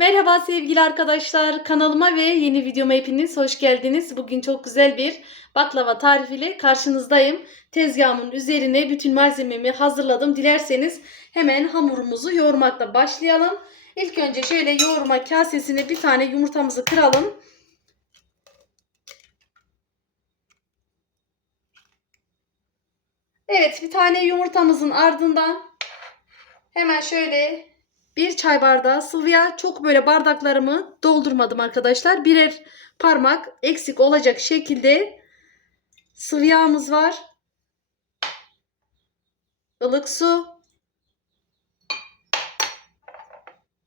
Merhaba sevgili arkadaşlar. Kanalıma ve yeni videoma hepiniz hoş geldiniz. Bugün çok güzel bir baklava tarifiyle karşınızdayım. Tezgahımın üzerine bütün malzememi hazırladım. Dilerseniz hemen hamurumuzu yoğurmakla başlayalım. İlk önce şöyle yoğurma kasesine bir tane yumurtamızı kıralım. Evet bir tane yumurtamızın ardından hemen şöyle bir çay bardağı sıvı yağ. Çok böyle bardaklarımı doldurmadım arkadaşlar. Birer parmak eksik olacak şekilde sıvı yağımız var. ılık su.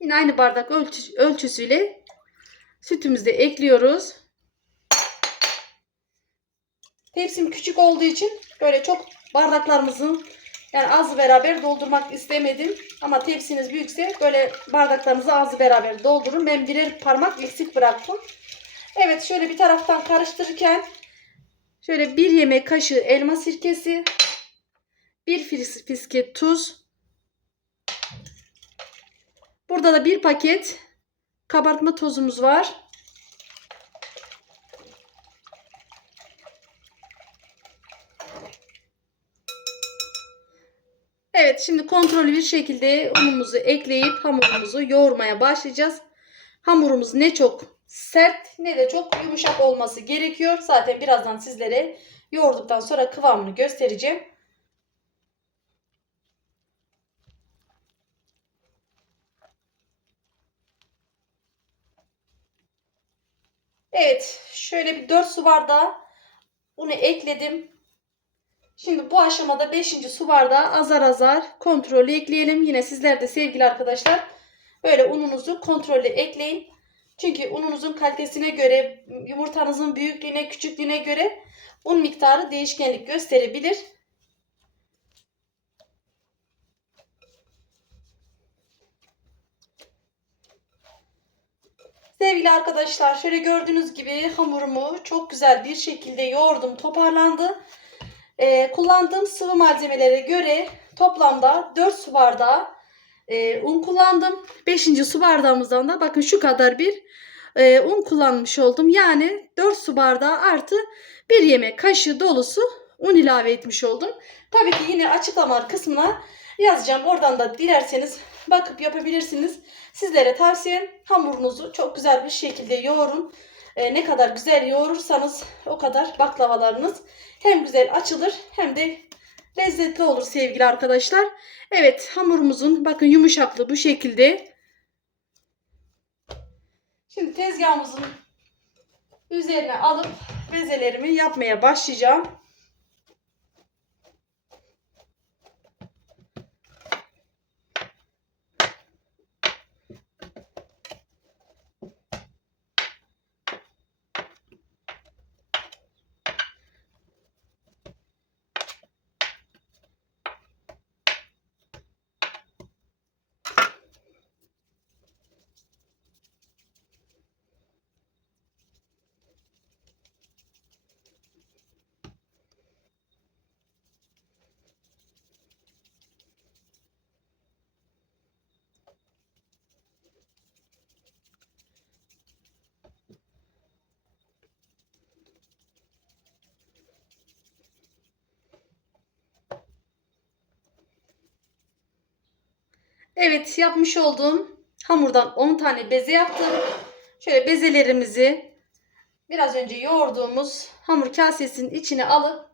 Yine aynı bardak ölçü, ölçüsüyle sütümüzü de ekliyoruz. Tepsim küçük olduğu için böyle çok bardaklarımızın yani az beraber doldurmak istemedim. Ama tepsiniz büyükse böyle bardaklarınızı az beraber doldurun. Ben birer parmak eksik bıraktım. Evet şöyle bir taraftan karıştırırken şöyle bir yemek kaşığı elma sirkesi, bir fiske tuz. Burada da bir paket kabartma tozumuz var. Evet şimdi kontrollü bir şekilde unumuzu ekleyip hamurumuzu yoğurmaya başlayacağız. Hamurumuz ne çok sert ne de çok yumuşak olması gerekiyor. Zaten birazdan sizlere yoğurduktan sonra kıvamını göstereceğim. Evet şöyle bir 4 su bardağı unu ekledim. Şimdi bu aşamada 5. su bardağı azar azar kontrollü ekleyelim. Yine sizler de sevgili arkadaşlar böyle ununuzu kontrollü ekleyin. Çünkü ununuzun kalitesine göre, yumurtanızın büyüklüğüne, küçüklüğüne göre un miktarı değişkenlik gösterebilir. Sevgili arkadaşlar şöyle gördüğünüz gibi hamurumu çok güzel bir şekilde yoğurdum, toparlandı. Ee, kullandığım sıvı malzemelere göre toplamda 4 su bardağı e, un kullandım. 5. su bardağımızdan da bakın şu kadar bir e, un kullanmış oldum. Yani 4 su bardağı artı 1 yemek kaşığı dolusu un ilave etmiş oldum. Tabii ki yine açıklama kısmına yazacağım. Oradan da dilerseniz bakıp yapabilirsiniz. Sizlere tavsiyem hamurunuzu çok güzel bir şekilde yoğurun. E, ne kadar güzel yoğurursanız o kadar baklavalarınız hem güzel açılır hem de lezzetli olur sevgili arkadaşlar. Evet hamurumuzun bakın yumuşaklığı bu şekilde. Şimdi tezgahımızın üzerine alıp bezelerimi yapmaya başlayacağım. Evet yapmış olduğum hamurdan 10 tane beze yaptım. Şöyle bezelerimizi biraz önce yoğurduğumuz hamur kasesinin içine alıp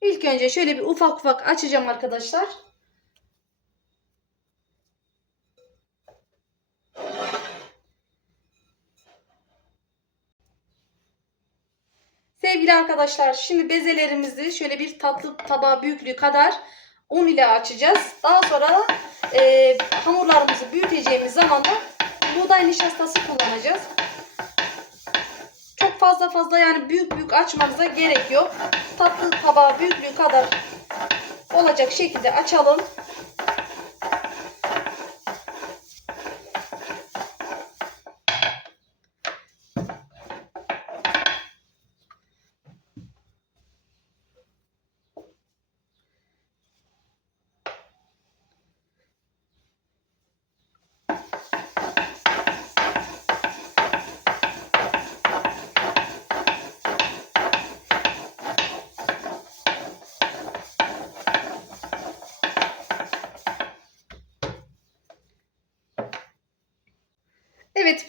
ilk önce şöyle bir ufak ufak açacağım arkadaşlar. Sevgili arkadaşlar şimdi bezelerimizi şöyle bir tatlı tabağı büyüklüğü kadar un ile açacağız. Daha sonra e, hamurlarımızı büyüteceğimiz zaman da buğday nişastası kullanacağız. Çok fazla fazla yani büyük büyük açmanıza gerek yok. Tatlı tabağı büyüklüğü kadar olacak şekilde açalım.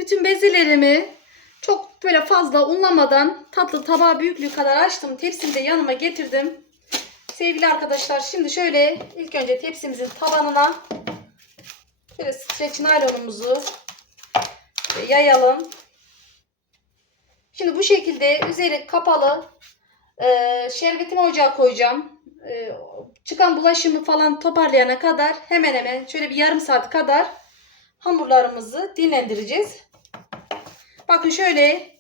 Bütün bezelerimi çok böyle fazla unlamadan tatlı tabağı büyüklüğü kadar açtım. Tepsimi de yanıma getirdim. Sevgili arkadaşlar şimdi şöyle ilk önce tepsimizin tabanına şöyle streç naylonumuzu yayalım. Şimdi bu şekilde üzeri kapalı e, şerbetimi ocağa koyacağım. E, çıkan bulaşımı falan toparlayana kadar hemen hemen şöyle bir yarım saat kadar hamurlarımızı dinlendireceğiz. Bakın şöyle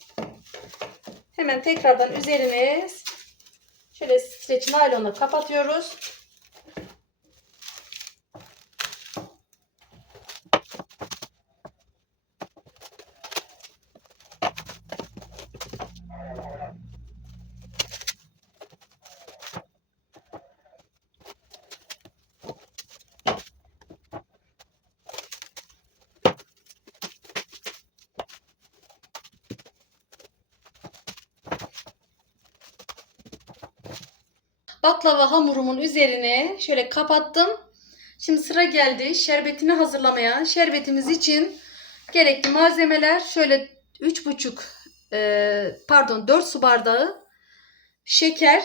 hemen tekrardan üzerine şöyle streç naylonla kapatıyoruz. Baklava hamurumun üzerine şöyle kapattım. Şimdi sıra geldi şerbetini hazırlamaya. Şerbetimiz için gerekli malzemeler şöyle 3,5 e, pardon 4 su bardağı şeker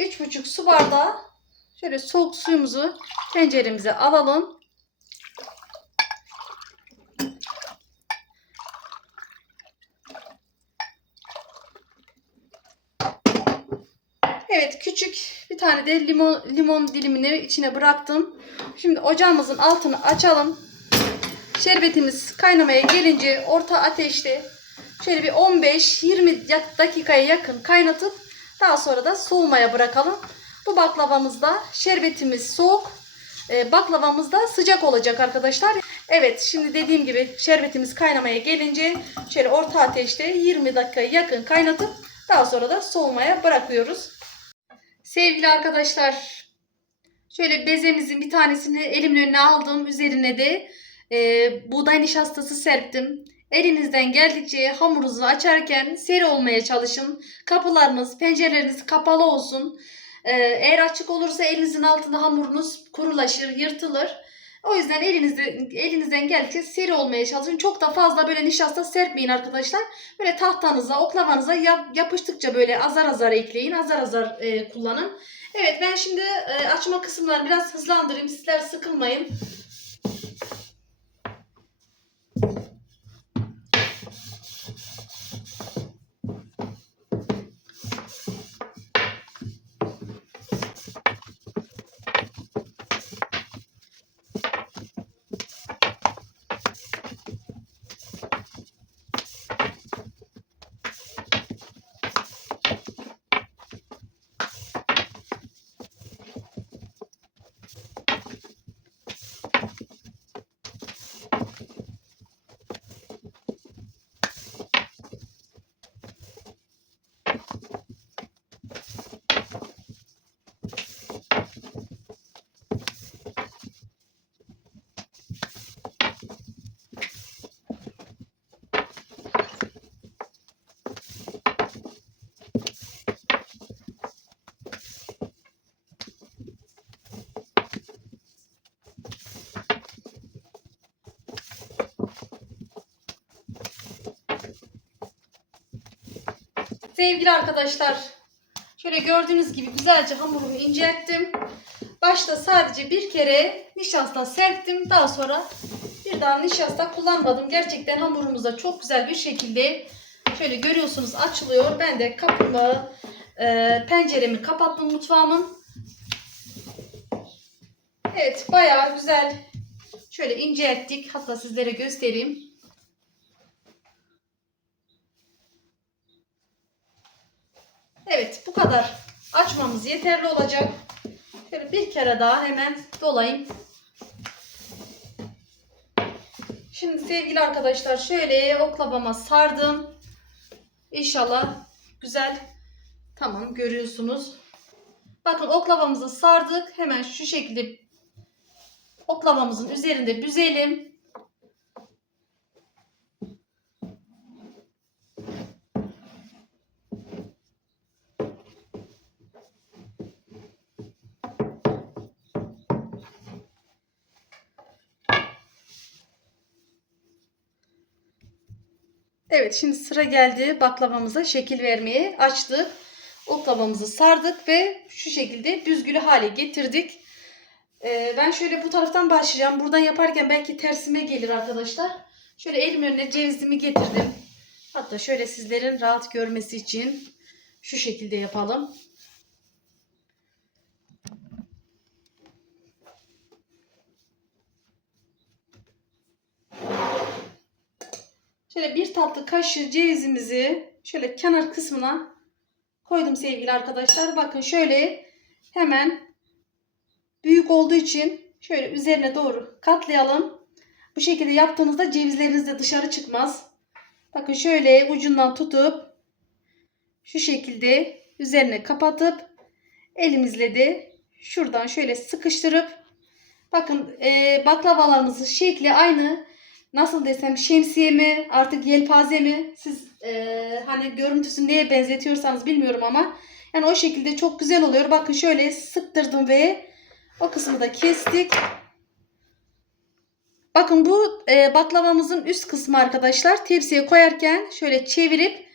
3,5 su bardağı şöyle soğuk suyumuzu tenceremize alalım. Evet küçük bir tane de limon limon dilimini içine bıraktım. Şimdi ocağımızın altını açalım. Şerbetimiz kaynamaya gelince orta ateşte şöyle bir 15-20 dakikaya yakın kaynatıp daha sonra da soğumaya bırakalım. Bu baklavamızda şerbetimiz soğuk, e, baklavamız da sıcak olacak arkadaşlar. Evet şimdi dediğim gibi şerbetimiz kaynamaya gelince şöyle orta ateşte 20 dakikaya yakın kaynatıp daha sonra da soğumaya bırakıyoruz. Sevgili arkadaşlar şöyle bezemizin bir tanesini elimin önüne aldım. Üzerine de e, buğday nişastası serptim. Elinizden geldikçe hamurunuzu açarken seri olmaya çalışın. Kapılarınız, pencereleriniz kapalı olsun. E, eğer açık olursa elinizin altında hamurunuz kurulaşır, yırtılır. O yüzden elinizde, elinizden geldikçe seri olmaya çalışın. Çok da fazla böyle nişasta serpmeyin arkadaşlar. Böyle tahtanıza, oklavanıza yap, yapıştıkça böyle azar azar ekleyin. Azar azar e, kullanın. Evet ben şimdi e, açma kısımlarını biraz hızlandırayım. Sizler sıkılmayın. Sevgili arkadaşlar, şöyle gördüğünüz gibi güzelce hamurumu incelttim. Başta sadece bir kere nişasta serptim. Daha sonra bir daha nişasta kullanmadım. Gerçekten hamurumuz da çok güzel bir şekilde şöyle görüyorsunuz açılıyor. Ben de kapımı, e, penceremi kapattım mutfağımın. Evet bayağı güzel şöyle incelttik. Hatta sizlere göstereyim. Evet bu kadar açmamız yeterli olacak. Şöyle bir kere daha hemen dolayayım. Şimdi sevgili arkadaşlar şöyle oklavama sardım. İnşallah güzel. Tamam görüyorsunuz. Bakın oklavamızı sardık. Hemen şu şekilde oklavamızın üzerinde büzelim. Evet şimdi sıra geldi baklavamıza şekil vermeye. Açtık. Oklavamızı sardık ve şu şekilde büzgülü hale getirdik. Ee, ben şöyle bu taraftan başlayacağım. Buradan yaparken belki tersime gelir arkadaşlar. Şöyle elim önüne cevizimi getirdim. Hatta şöyle sizlerin rahat görmesi için şu şekilde yapalım. Şöyle bir tatlı kaşığı cevizimizi şöyle kenar kısmına koydum sevgili arkadaşlar. Bakın şöyle hemen büyük olduğu için şöyle üzerine doğru katlayalım. Bu şekilde yaptığınızda cevizleriniz de dışarı çıkmaz. Bakın şöyle ucundan tutup şu şekilde üzerine kapatıp elimizle de şuradan şöyle sıkıştırıp bakın e, baklavalarımızın şekli aynı nasıl desem şemsiye mi artık yelpaze mi siz e, hani görüntüsü neye benzetiyorsanız bilmiyorum ama yani o şekilde çok güzel oluyor. Bakın şöyle sıktırdım ve o kısmı da kestik. Bakın bu e, baklavamızın üst kısmı arkadaşlar. Tepsiye koyarken şöyle çevirip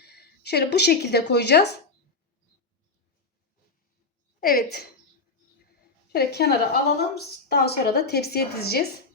şöyle bu şekilde koyacağız. Evet. Şöyle kenara alalım. Daha sonra da tepsiye dizeceğiz.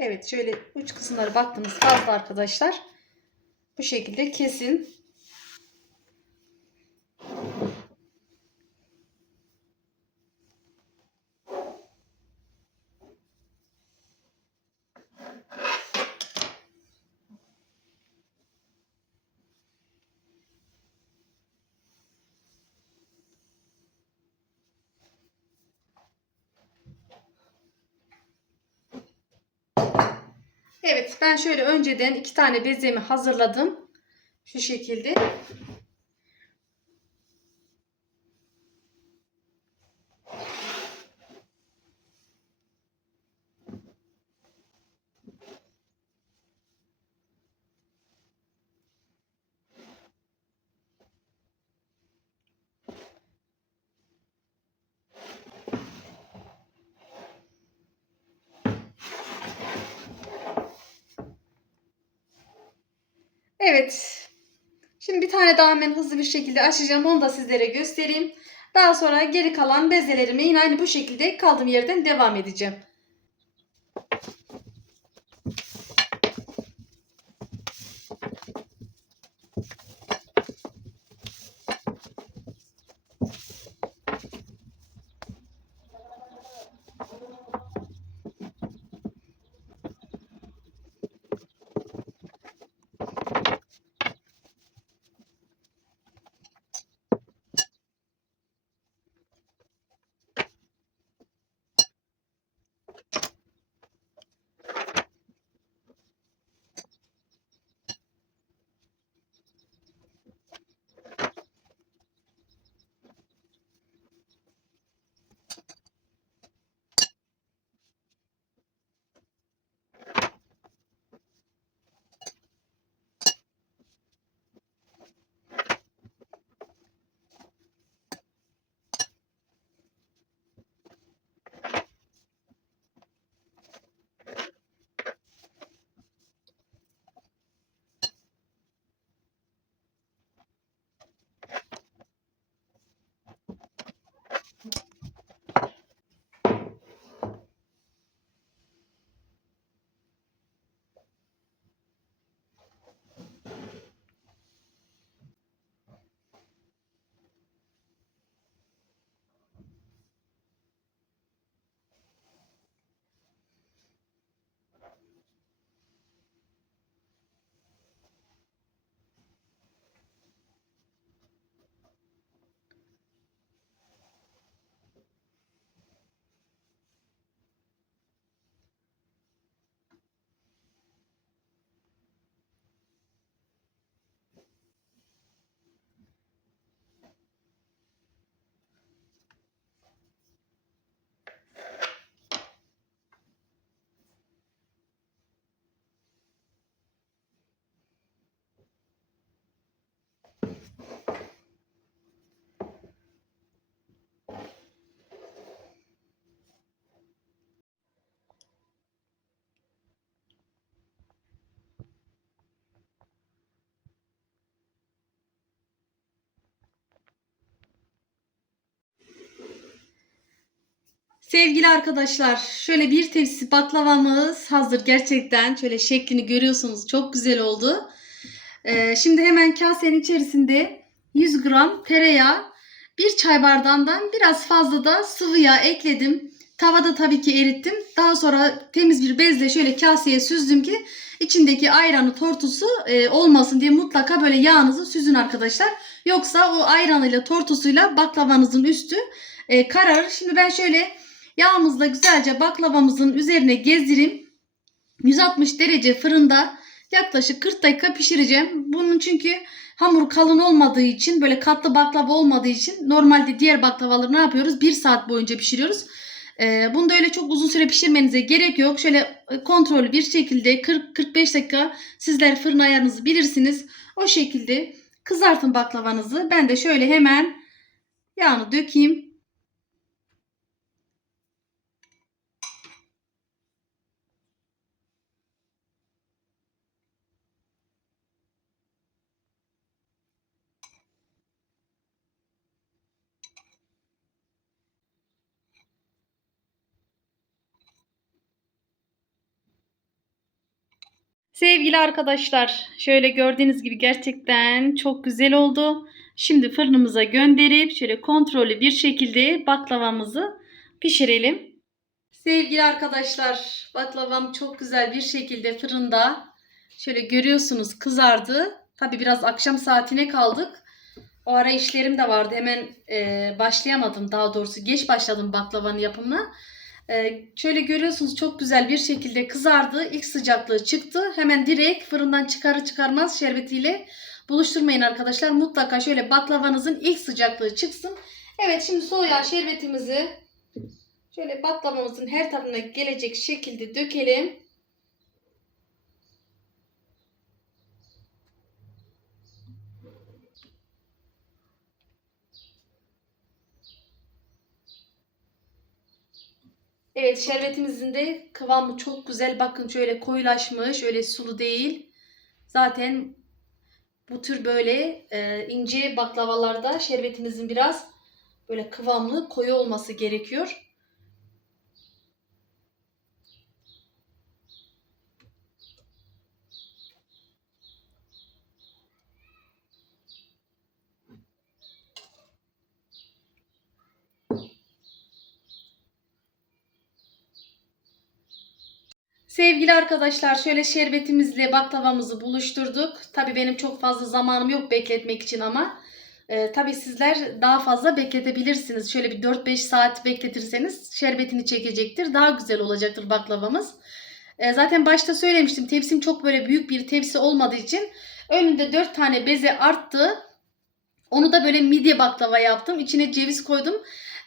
Evet şöyle uç kısımları baktığımız fazla arkadaşlar. Bu şekilde kesin. Evet ben şöyle önceden iki tane bezemi hazırladım. Şu şekilde. Evet. Şimdi bir tane daha hemen hızlı bir şekilde açacağım. Onu da sizlere göstereyim. Daha sonra geri kalan bezelerimi yine aynı bu şekilde kaldığım yerden devam edeceğim. Sevgili arkadaşlar, şöyle bir tepsi baklavamız hazır gerçekten. Şöyle şeklini görüyorsunuz. Çok güzel oldu. Ee, şimdi hemen kasenin içerisinde 100 gram tereyağı, bir çay bardağından biraz fazla da sıvı yağ ekledim. Tavada tabii ki erittim. Daha sonra temiz bir bezle şöyle kaseye süzdüm ki içindeki ayranı tortusu e, olmasın diye mutlaka böyle yağınızı süzün arkadaşlar. Yoksa o ayranıyla tortusuyla baklavanızın üstü e, kararır. Şimdi ben şöyle Yağımızla güzelce baklavamızın üzerine gezdireyim. 160 derece fırında yaklaşık 40 dakika pişireceğim. Bunun çünkü hamur kalın olmadığı için böyle katlı baklava olmadığı için normalde diğer baklavaları ne yapıyoruz? 1 saat boyunca pişiriyoruz. Ee, bunu da öyle çok uzun süre pişirmenize gerek yok. Şöyle e, kontrollü bir şekilde 40-45 dakika sizler fırın ayarınızı bilirsiniz. O şekilde kızartın baklavanızı. Ben de şöyle hemen yağını dökeyim. Sevgili arkadaşlar, şöyle gördüğünüz gibi gerçekten çok güzel oldu. Şimdi fırınımıza gönderip şöyle kontrollü bir şekilde baklavamızı pişirelim. Sevgili arkadaşlar, baklavam çok güzel bir şekilde fırında. Şöyle görüyorsunuz kızardı. Tabi biraz akşam saatine kaldık. O ara işlerim de vardı. Hemen e, başlayamadım daha doğrusu. Geç başladım baklavanın yapımına. Ee, şöyle görüyorsunuz çok güzel bir şekilde kızardı. İlk sıcaklığı çıktı. Hemen direkt fırından çıkarı çıkarmaz şerbetiyle buluşturmayın arkadaşlar. Mutlaka şöyle baklavanızın ilk sıcaklığı çıksın. Evet şimdi soğuyan şerbetimizi şöyle baklavamızın her tarafına gelecek şekilde dökelim. Evet şerbetimizin de kıvamı çok güzel. Bakın şöyle koyulaşmış. Öyle sulu değil. Zaten bu tür böyle e, ince baklavalarda şerbetimizin biraz böyle kıvamlı koyu olması gerekiyor. Sevgili arkadaşlar şöyle şerbetimizle baklavamızı buluşturduk. Tabii benim çok fazla zamanım yok bekletmek için ama e, tabii sizler daha fazla bekletebilirsiniz. Şöyle bir 4-5 saat bekletirseniz şerbetini çekecektir. Daha güzel olacaktır baklavamız. E, zaten başta söylemiştim tepsim çok böyle büyük bir tepsi olmadığı için önünde 4 tane beze arttı. Onu da böyle midye baklava yaptım. İçine ceviz koydum.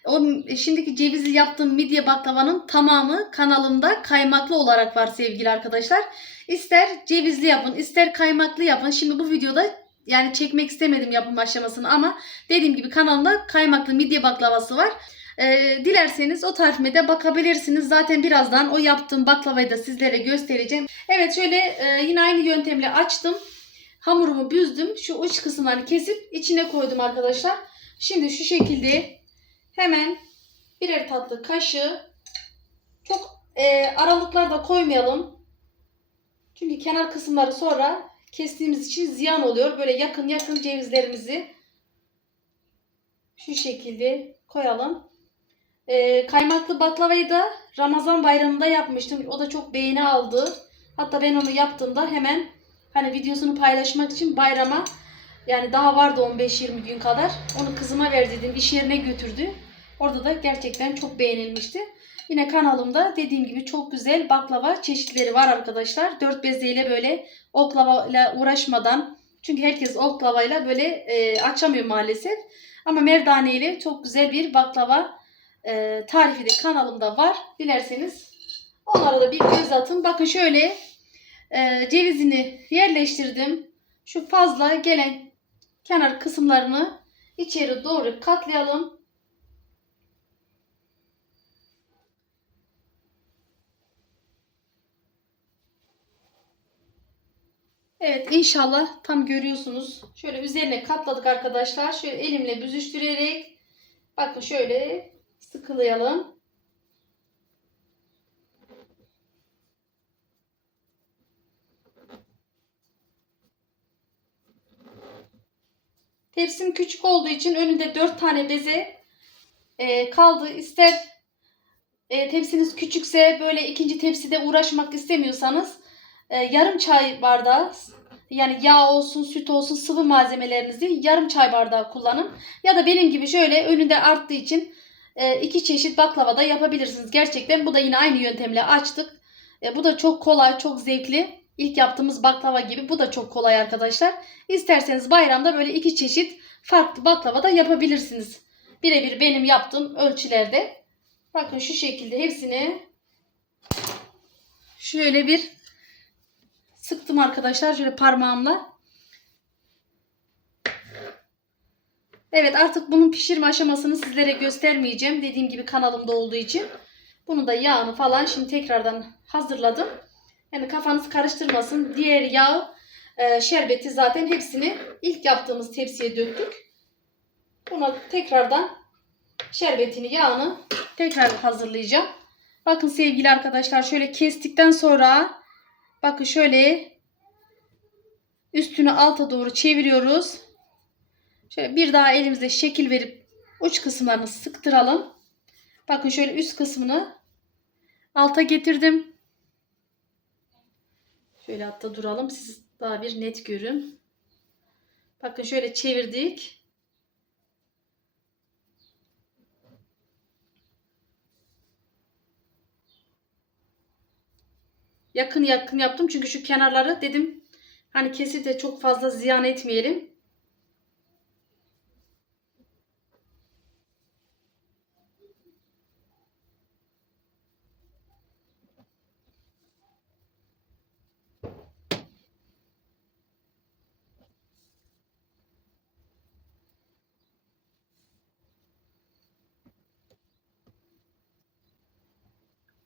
O şimdiki cevizli yaptığım midye baklavanın tamamı kanalımda kaymaklı olarak var sevgili arkadaşlar. İster cevizli yapın, ister kaymaklı yapın. Şimdi bu videoda yani çekmek istemedim yapım aşamasını ama dediğim gibi kanalımda kaymaklı midye baklavası var. Ee, dilerseniz o tarifime de bakabilirsiniz. Zaten birazdan o yaptığım baklavayı da sizlere göstereceğim. Evet şöyle e, yine aynı yöntemle açtım. Hamurumu büzdüm. Şu uç kısımlarını kesip içine koydum arkadaşlar. Şimdi şu şekilde Hemen birer tatlı kaşığı çok e, aralıklarda koymayalım. Çünkü kenar kısımları sonra kestiğimiz için ziyan oluyor. Böyle yakın yakın cevizlerimizi şu şekilde koyalım. E, kaymaklı baklavayı da Ramazan bayramında yapmıştım. O da çok beğeni aldı. Hatta ben onu yaptığımda hemen hani videosunu paylaşmak için bayrama yani daha vardı 15-20 gün kadar. Onu kızıma verdiydim. iş yerine götürdü. Orada da gerçekten çok beğenilmişti. Yine kanalımda dediğim gibi çok güzel baklava çeşitleri var arkadaşlar. Dört bezeyle böyle oklava ile uğraşmadan çünkü herkes oklavayla böyle e, açamıyor maalesef. Ama merdane ile çok güzel bir baklava e, tarifi de kanalımda var. Dilerseniz onlara da bir göz atın. Bakın şöyle e, cevizini yerleştirdim. Şu fazla gelen kenar kısımlarını içeri doğru katlayalım. Evet inşallah tam görüyorsunuz. Şöyle üzerine katladık arkadaşlar. Şöyle elimle büzüştürerek bakın şöyle sıkılayalım. Tepsim küçük olduğu için önünde 4 tane beze e, kaldı. İster e, tepsiniz küçükse böyle ikinci tepside uğraşmak istemiyorsanız e, yarım çay bardağı yani yağ olsun, süt olsun sıvı malzemelerinizi yarım çay bardağı kullanın. Ya da benim gibi şöyle önünde arttığı için e, iki çeşit baklava da yapabilirsiniz. Gerçekten bu da yine aynı yöntemle açtık. E, bu da çok kolay, çok zevkli. İlk yaptığımız baklava gibi bu da çok kolay arkadaşlar. İsterseniz bayramda böyle iki çeşit farklı baklava da yapabilirsiniz. Birebir benim yaptığım ölçülerde. Bakın şu şekilde hepsini şöyle bir sıktım arkadaşlar şöyle parmağımla. Evet artık bunun pişirme aşamasını sizlere göstermeyeceğim. Dediğim gibi kanalımda olduğu için. Bunu da yağını falan şimdi tekrardan hazırladım. Yani kafanız karıştırmasın. Diğer yağ, e, şerbeti zaten hepsini ilk yaptığımız tepsiye döktük. Buna tekrardan şerbetini, yağını tekrar hazırlayacağım. Bakın sevgili arkadaşlar şöyle kestikten sonra bakın şöyle üstünü alta doğru çeviriyoruz. Şöyle bir daha elimizde şekil verip uç kısımlarını sıktıralım. Bakın şöyle üst kısmını alta getirdim. Şöyle hatta duralım. Siz daha bir net görün. Bakın şöyle çevirdik. Yakın yakın yaptım. Çünkü şu kenarları dedim hani kesip de çok fazla ziyan etmeyelim.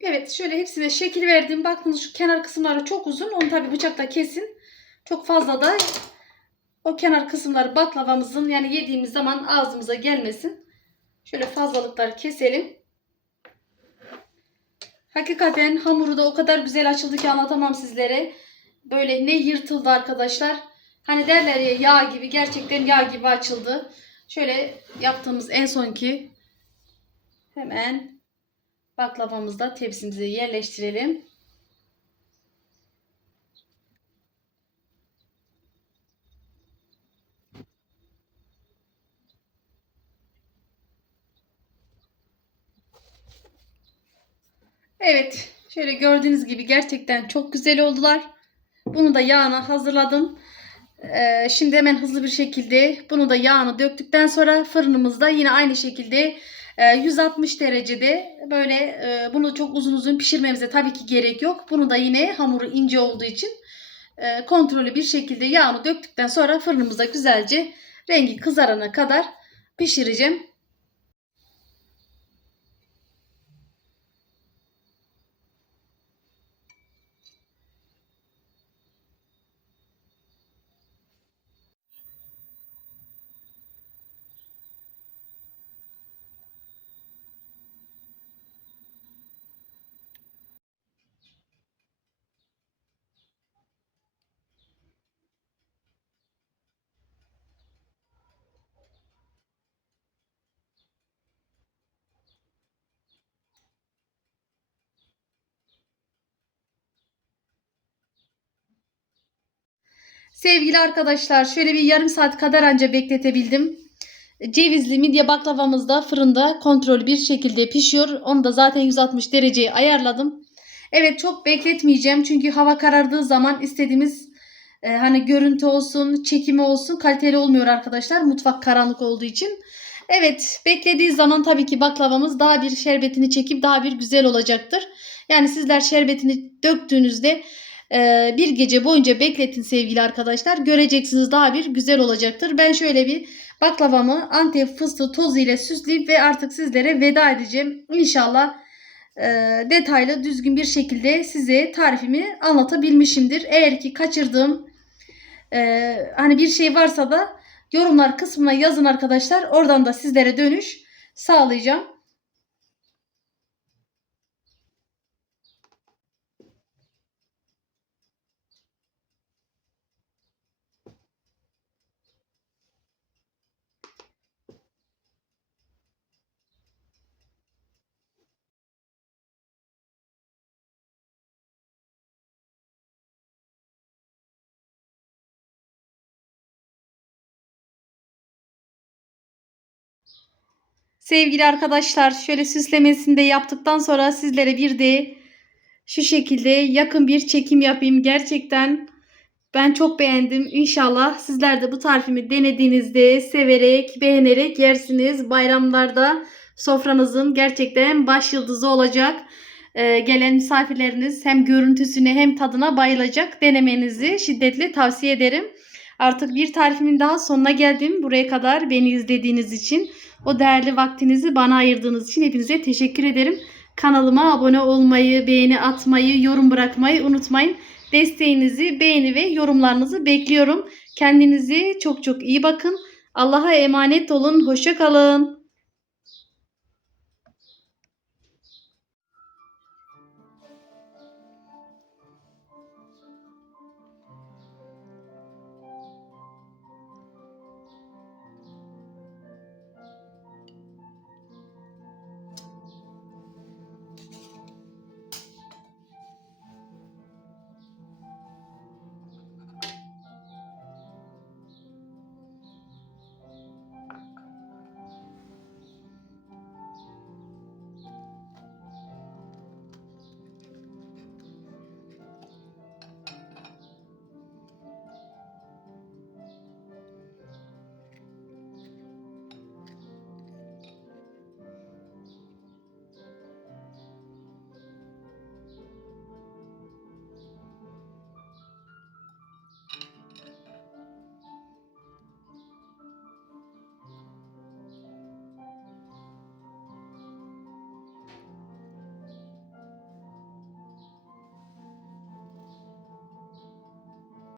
Evet şöyle hepsine şekil verdim. Baktınız şu kenar kısımları çok uzun. Onu tabi bıçakla kesin. Çok fazla da o kenar kısımları baklavamızın yani yediğimiz zaman ağzımıza gelmesin. Şöyle fazlalıkları keselim. Hakikaten hamuru da o kadar güzel açıldı ki anlatamam sizlere. Böyle ne yırtıldı arkadaşlar. Hani derler ya yağ gibi gerçekten yağ gibi açıldı. Şöyle yaptığımız en sonki hemen baklavamızı da tepsimize yerleştirelim. Evet, şöyle gördüğünüz gibi gerçekten çok güzel oldular. Bunu da yağına hazırladım. Ee, şimdi hemen hızlı bir şekilde bunu da yağını döktükten sonra fırınımızda yine aynı şekilde 160 derecede böyle e, bunu çok uzun uzun pişirmemize tabii ki gerek yok. Bunu da yine hamuru ince olduğu için e, kontrollü bir şekilde yağını döktükten sonra fırınımızda güzelce rengi kızarana kadar pişireceğim. Sevgili arkadaşlar şöyle bir yarım saat kadar anca bekletebildim. Cevizli midye baklavamız da fırında kontrol bir şekilde pişiyor. Onu da zaten 160 dereceye ayarladım. Evet çok bekletmeyeceğim çünkü hava karardığı zaman istediğimiz e, hani görüntü olsun, çekimi olsun kaliteli olmuyor arkadaşlar. Mutfak karanlık olduğu için. Evet beklediği zaman tabii ki baklavamız daha bir şerbetini çekip daha bir güzel olacaktır. Yani sizler şerbetini döktüğünüzde e, bir gece boyunca bekletin sevgili arkadaşlar. Göreceksiniz daha bir güzel olacaktır. Ben şöyle bir baklavamı Antep fıstığı tozu ile süsleyip ve artık sizlere veda edeceğim. İnşallah e, detaylı düzgün bir şekilde size tarifimi anlatabilmişimdir. Eğer ki kaçırdığım e, hani bir şey varsa da yorumlar kısmına yazın arkadaşlar. Oradan da sizlere dönüş sağlayacağım. Sevgili arkadaşlar şöyle süslemesini de yaptıktan sonra sizlere bir de şu şekilde yakın bir çekim yapayım. Gerçekten ben çok beğendim. İnşallah sizler de bu tarifimi denediğinizde severek, beğenerek yersiniz. Bayramlarda sofranızın gerçekten baş yıldızı olacak. Ee, gelen misafirleriniz hem görüntüsüne hem tadına bayılacak. Denemenizi şiddetle tavsiye ederim. Artık bir tarifimin daha sonuna geldim. Buraya kadar beni izlediğiniz için, o değerli vaktinizi bana ayırdığınız için hepinize teşekkür ederim. Kanalıma abone olmayı, beğeni atmayı, yorum bırakmayı unutmayın. Desteğinizi, beğeni ve yorumlarınızı bekliyorum. Kendinize çok çok iyi bakın. Allah'a emanet olun. Hoşça kalın.